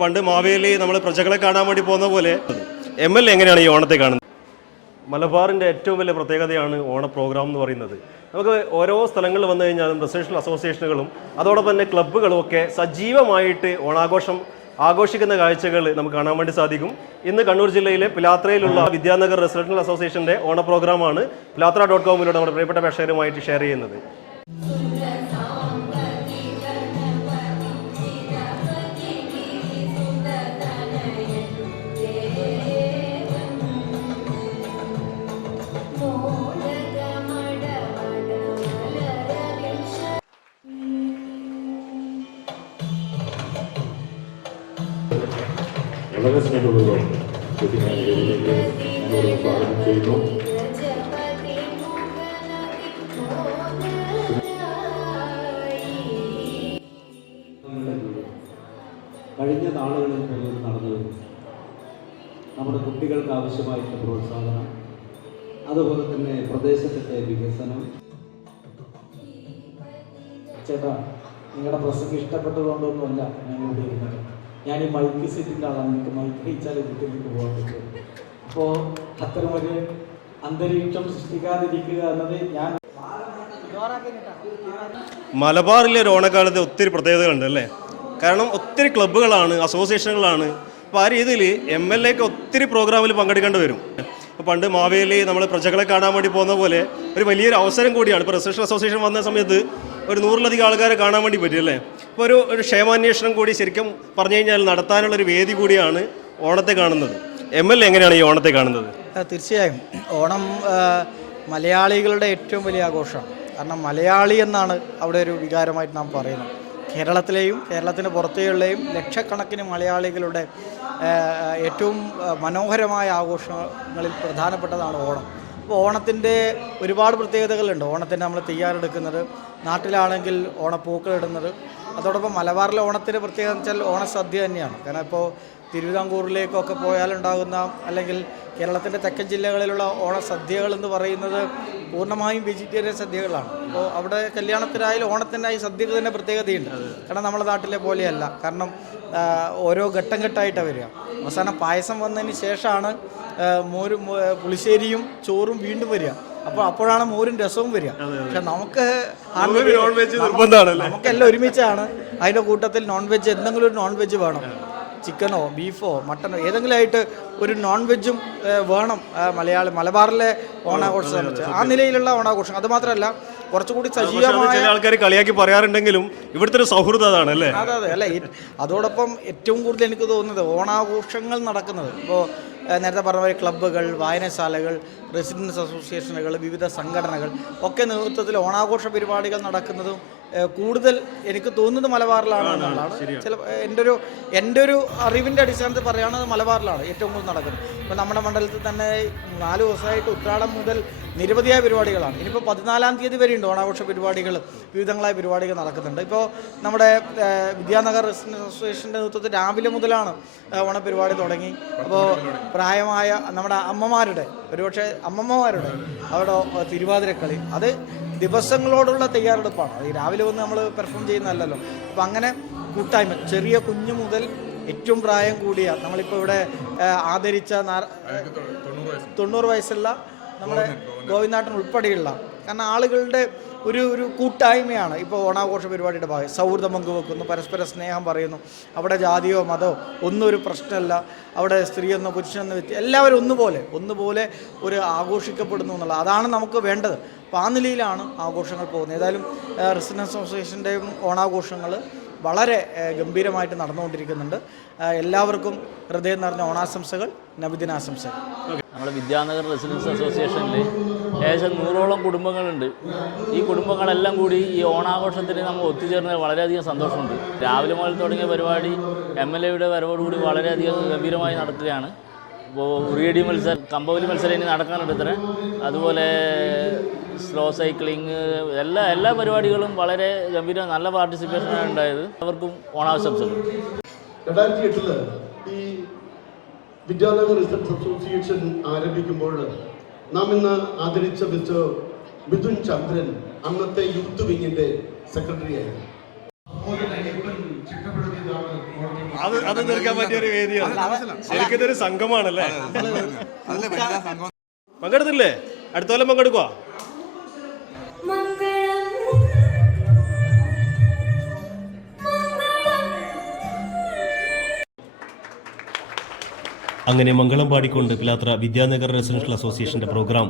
പണ്ട് മാവേലി നമ്മൾ പ്രജകളെ കാണാൻ വേണ്ടി പോകുന്ന പോലെ MLA എങ്ങനെയാണ് ഈ ഓണത്തെ കാണുന്നത്? മലബാറിൻ്റെ ഏറ്റവും വലിയ പ്രത്യേകതയാണ് ഓണ പ്രോഗ്രാം എന്ന് പറയുന്നത്. നമുക്ക് ഓരോ സ്ഥലങ്ങളിൽ വന്നു കഴിഞ്ഞാലും റെസിഡൻഷ്യൽ അസോസിയേഷനുകളും അതോടൊപ്പം തന്നെ ക്ലബ്ബുകളും ഒക്കെ സജീവമായിട്ട് ഓണാഘോഷം ആഘോഷിക്കുന്ന കാഴ്ചകൾ നമുക്ക് കാണാൻ വേണ്ടി സാധിക്കും. ഇന്ന് കണ്ണൂർ ജില്ലയിലെ പിലാത്രയിലുള്ള വിദ്യാനഗർ റെസിഡൻഷ്യൽ അസോസിയേഷൻ്റെ ഓണ പ്രോഗ്രാമാണ് pilathra.com നമ്മുടെ പ്രിയപ്പെട്ട പ്രേക്ഷകരുമായിട്ട് ഷെയർ ചെയ്യുന്നത്. വളരെ സ്നേഹമുള്ള സ്വാഗതം ചെയ്യുന്നു. കഴിഞ്ഞ നാളുകളിൽ പോലും നടന്നു വരുന്നു നമ്മുടെ കുട്ടികൾക്ക് ആവശ്യമായിട്ടുള്ള പ്രോത്സാഹനം, അതുപോലെ തന്നെ പ്രദേശത്തിൻ്റെ വികസനം. ചേട്ടാ, നിങ്ങളുടെ പ്രസംഗം ഇഷ്ടപ്പെട്ടതുകൊണ്ടൊന്നുമല്ല ഞാൻ ഇവിടെ ഇരുന്നത്. ഞാൻ ഈ മൈക്ക് സെറ്റിൻ്റെ ആളാണ്. എനിക്ക് മൈക്ക് കഴിച്ചാൽ വീട്ടിലേക്ക് പോകാൻ പറ്റും. അപ്പോൾ അത്തരമൊരു അന്തരീക്ഷം സൃഷ്ടിക്കാതിരിക്കുക എന്നത് ഞാൻ മലബാറിലെ ഒരു ഓണക്കാലത്ത് ഒത്തിരി പ്രത്യേകതകളുണ്ട് അല്ലേ? കാരണം ഒത്തിരി ക്ലബ്ബുകളാണ്, അസോസിയേഷനുകളാണ്. അപ്പോൾ ആ രീതിയിൽ MLA ഒക്കെ ഒത്തിരി പ്രോഗ്രാമിൽ പങ്കെടുക്കേണ്ടി വരും. പണ്ട് മാവേലി നമ്മൾ പ്രജകളെ കാണാൻ വേണ്ടി പോകുന്ന പോലെ ഒരു വലിയൊരു അവസരം കൂടിയാണ്. ഇപ്പോൾ റെസിഡൻഷ്യൽ അസോസിയേഷൻ വന്ന സമയത്ത് ഒരു 100-ലധികം ആൾക്കാരെ കാണാൻ വേണ്ടി പറ്റും അല്ലേ? ഇപ്പോൾ ഒരു ക്ഷേമാന്വേഷണം കൂടി ശരിക്കും പറഞ്ഞു കഴിഞ്ഞാൽ നടത്താനുള്ളൊരു വേദി കൂടിയാണ് ഓണത്തെ കാണുന്നത്. MLA എങ്ങനെയാണ് ഈ ഓണത്തെ കാണുന്നത്? തീർച്ചയായും ഓണം മലയാളികളുടെ ഏറ്റവും വലിയ ആഘോഷമാണ്. കാരണം മലയാളി എന്നാണ് അവിടെ ഒരു വികാരമായിട്ട് നാം പറയുന്നത്. കേരളത്തിലെയും കേരളത്തിന് പുറത്തേയുള്ളയും ലക്ഷക്കണക്കിന് മലയാളികളുടെ ഏറ്റവും മനോഹരമായ ആഘോഷങ്ങളിൽ പ്രധാനപ്പെട്ടതാണ് ഓണം. അപ്പോൾ ഓണത്തിൻ്റെ ഒരുപാട് പ്രത്യേകതകളുണ്ട്. ഓണത്തിന് നമ്മൾ തയ്യാറെടുക്കുന്നത്, നാട്ടിലാണെങ്കിൽ ഓണപ്പൂക്കളിടുന്നത്, അതോടൊപ്പം മലബാറിലെ ഓണത്തിൻ്റെ പ്രത്യേകത എന്ന് വെച്ചാൽ ഓണസദ്യ തന്നെയാണ്. കാരണം ഇപ്പോൾ തിരുവിതാംകൂറിലേക്കൊക്കെ പോയാലുണ്ടാകുന്ന, അല്ലെങ്കിൽ കേരളത്തിൻ്റെ തെക്കൻ ജില്ലകളിലുള്ള ഓണസദ്യകൾ എന്ന് പറയുന്നത് പൂർണ്ണമായും വെജിറ്റേറിയൻ സദ്യകളാണ്. അപ്പോൾ അവിടെ കല്യാണത്തിനായാലും ഓണത്തിനായി സദ്യക്ക് തന്നെ പ്രത്യേകതയുണ്ട്. കാരണം നമ്മുടെ നാട്ടിലെ പോലെയല്ല. കാരണം ഓരോ ഘട്ടം ഘട്ടമായിട്ടാണ് വരിക. അവസാനം പായസം വന്നതിന് ശേഷമാണ് മോരും പുളിശ്ശേരിയും ചോറും വീണ്ടും വരിക. അപ്പോഴാണ് മോരും രസവും വരിക. പക്ഷെ നമുക്കെല്ലാം ഒരുമിച്ചാണ്. അതിൻ്റെ കൂട്ടത്തിൽ നോൺ വെജ്, എന്തെങ്കിലും ഒരു നോൺ വെജ് വേണം. ചിക്കനോ ബീഫോ മട്ടനോ ഏതെങ്കിലും ആയിട്ട് ഒരു നോൺ വെജും വേണം. മലബാറിലെ ഓണാഘോഷം സംബന്ധിച്ച് ആ നിലയിലുള്ള ഓണാഘോഷം. അതുമാത്രമല്ല, കുറച്ചുകൂടി സജീവമായ ആൾക്കാർ കളിയാക്കി പറയാറുണ്ടെങ്കിലും ഇവിടുത്തെ ഒരു സൗഹൃദം അതാണ് അല്ലേ? അതെ അല്ലേ. അതോടൊപ്പം ഏറ്റവും കൂടുതൽ എനിക്ക് തോന്നുന്നത് ഓണാഘോഷങ്ങൾ നടക്കുന്നത്, ഇപ്പോൾ നേരത്തെ പറഞ്ഞ പോലെ ക്ലബ്ബുകൾ, വായനശാലകൾ, റെസിഡൻസ് അസോസിയേഷനുകൾ, വിവിധ സംഘടനകൾ ഒക്കെ നേതൃത്വത്തിൽ ഓണാഘോഷ പരിപാടികൾ നടക്കുന്നതും കൂടുതൽ എനിക്ക് തോന്നുന്നത് മലബാറിലാണ് എന്നുള്ളതാണ്. എൻ്റെ ഒരു അറിവിൻ്റെ അടിസ്ഥാനത്തിൽ പറയുകയാണെങ്കിൽ മലബാറിലാണ് ഏറ്റവും കൂടുതൽ നടക്കുന്നത്. ഇപ്പോൾ നമ്മുടെ മണ്ഡലത്തിൽ തന്നെ 4 ദിവസമായിട്ട് ഉത്രാടം മുതൽ നിരവധിയായ പരിപാടികളാണ്. ഇനിയിപ്പോൾ 14-ാം തീയതി വരെയുണ്ട് ഓണാഘോഷ പരിപാടികൾ, വിവിധങ്ങളായ പരിപാടികൾ നടക്കുന്നുണ്ട്. ഇപ്പോൾ നമ്മുടെ വിദ്യാനഗർ റെസിഡൻസ് അസോസിയേഷൻ്റെ നേതൃത്വത്തിൽ രാവിലെ മുതലാണ് ഓണപരിപാടി തുടങ്ങി. അപ്പോൾ പ്രായമായ നമ്മുടെ ഒരുപക്ഷെ അമ്മമ്മമാരുടെ അവിടെ തിരുവാതിരക്കളി, അത് ദിവസങ്ങളോടുള്ള തയ്യാറെടുപ്പാണ്. അത് രാവിലെ വന്ന് നമ്മൾ പെർഫോം ചെയ്യുന്നതല്ലല്ലോ. അപ്പം അങ്ങനെ കൂട്ടായ്മ, ചെറിയ കുഞ്ഞു മുതൽ ഏറ്റവും പ്രായം കൂടിയ, നമ്മളിപ്പോൾ ഇവിടെ ആദരിച്ച 90 വയസ്സുള്ള നമ്മുടെ ഗോവിന്ദാട്ടൻ ഉൾപ്പെടെയുള്ള, കാരണം ആളുകളുടെ ഒരു കൂട്ടായ്മയാണ് ഇപ്പോൾ ഓണാഘോഷ പരിപാടിയുടെ ഭാഗം. സൗഹൃദം പങ്കുവെക്കുന്നു, പരസ്പര സ്നേഹം പറയുന്നു. അവിടെ ജാതിയോ മതമോ ഒന്നും ഒരു പ്രശ്നമല്ല. അവിടെ സ്ത്രീയെന്നോ പുരുഷനെന്നോ എല്ലാവരും ഒന്നുപോലെ ഒരു ആഘോഷിക്കപ്പെടുന്നു എന്നുള്ളത്, അതാണ് നമുക്ക് വേണ്ടത്. അപ്പോൾ ആ നിലയിലാണ് ആഘോഷങ്ങൾ പോകുന്നത്. ഏതായാലും റെസിഡൻസ് അസോസിയേഷൻ്റെയും ഓണാഘോഷങ്ങൾ വളരെ ഗംഭീരമായിട്ട് നടന്നുകൊണ്ടിരിക്കുന്നുണ്ട്. എല്ലാവർക്കും ഹൃദയം നിറഞ്ഞ ഓണാശംസകൾ, നബിദിനാശംസകൾ. നമ്മുടെ വിദ്യാനഗർ റെസിഡൻസ് അസോസിയേഷനിൽ ഏകദേശം 100ഓളം കുടുംബങ്ങളുണ്ട്. ഈ കുടുംബങ്ങളെല്ലാം കൂടി ഈ ഓണാഘോഷത്തിന് നമ്മൾ ഒത്തുചേർന്നത് വളരെയധികം സന്തോഷമുണ്ട്. രാവിലെ മുതൽ തുടങ്ങിയ പരിപാടി MLAയുടെ വരവോടുകൂടി വളരെയധികം ഗംഭീരമായി നടക്കുകയാണ്. ഇപ്പോൾ ഉറിയടി മത്സരം, കമ്പവലി മത്സരം ഇനി നടക്കാനുണ്ട് ഇത്ര. അതുപോലെ സ്ലോ സൈക്ലിങ്, എല്ലാ പരിപാടികളും വളരെ ഗംഭീരം, നല്ല പാർട്ടിസിപ്പേഷനാണ് ഉണ്ടായത്. അവർക്കും ഓണാശംസകൾ. 2008 ഈ വിദ്യാനഗർ റെസിഡൻസ് അസോസിയേഷൻ ആരംഭിക്കുമ്പോൾ നാം ഇന്ന് ആദരിച്ച മിസ്റ്റർ മിഥുൻ ചന്ദ്രൻ അന്നത്തെ യൂത്ത് വിങ്ങിൻ്റെ സെക്രട്ടറി ആയിരുന്നു. ചിട്ടപ്പെടുത്തിയതാണ് അത് നിൽക്കാൻ പറ്റിയ ഒരു വേദിയാണ്. ശരിക്കും ഇതൊരു സംഘമാണല്ലേ? പങ്കെടുത്തില്ലേ? അടുത്ത കൊല്ലം പങ്കെടുക്കുക. അങ്ങനെ മംഗളം പാടിക്കൊണ്ട് പിലാത്ര വിദ്യാനഗർ റെസിഡൻഷ്യൽ അസോസിയേഷന്റെ പ്രോഗ്രാം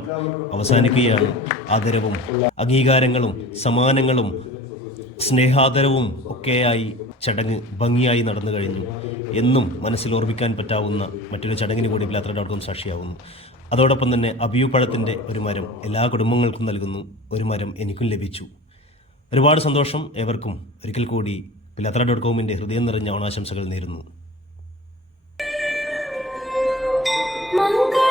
അവസാനിക്കുകയാണ്. ആദരവും അംഗീകാരങ്ങളും സമ്മാനങ്ങളും സ്നേഹാദരവും ഒക്കെയായി ചടങ്ങ് ഭംഗിയായി നടന്നു കഴിഞ്ഞു. എന്നും മനസ്സിൽ ഓർമ്മിക്കാൻ പറ്റാവുന്ന മറ്റൊരു ചടങ്ങിന് കൂടി പിലാത്ര.com സാക്ഷിയാവുന്നു. അതോടൊപ്പം തന്നെ അബിയു പഴത്തിൻ്റെ ഒരു മരം എല്ലാ കുടുംബങ്ങൾക്കും നൽകുന്നു. ഒരു മരം എനിക്കും ലഭിച്ചു. ഒരുപാട് സന്തോഷം. ഏവർക്കും ഒരിക്കൽ കൂടി പിലാത്ര.comന്റെ ഹൃദയം നിറഞ്ഞ ഓണാശംസകൾ നേരുന്നു. മംഗള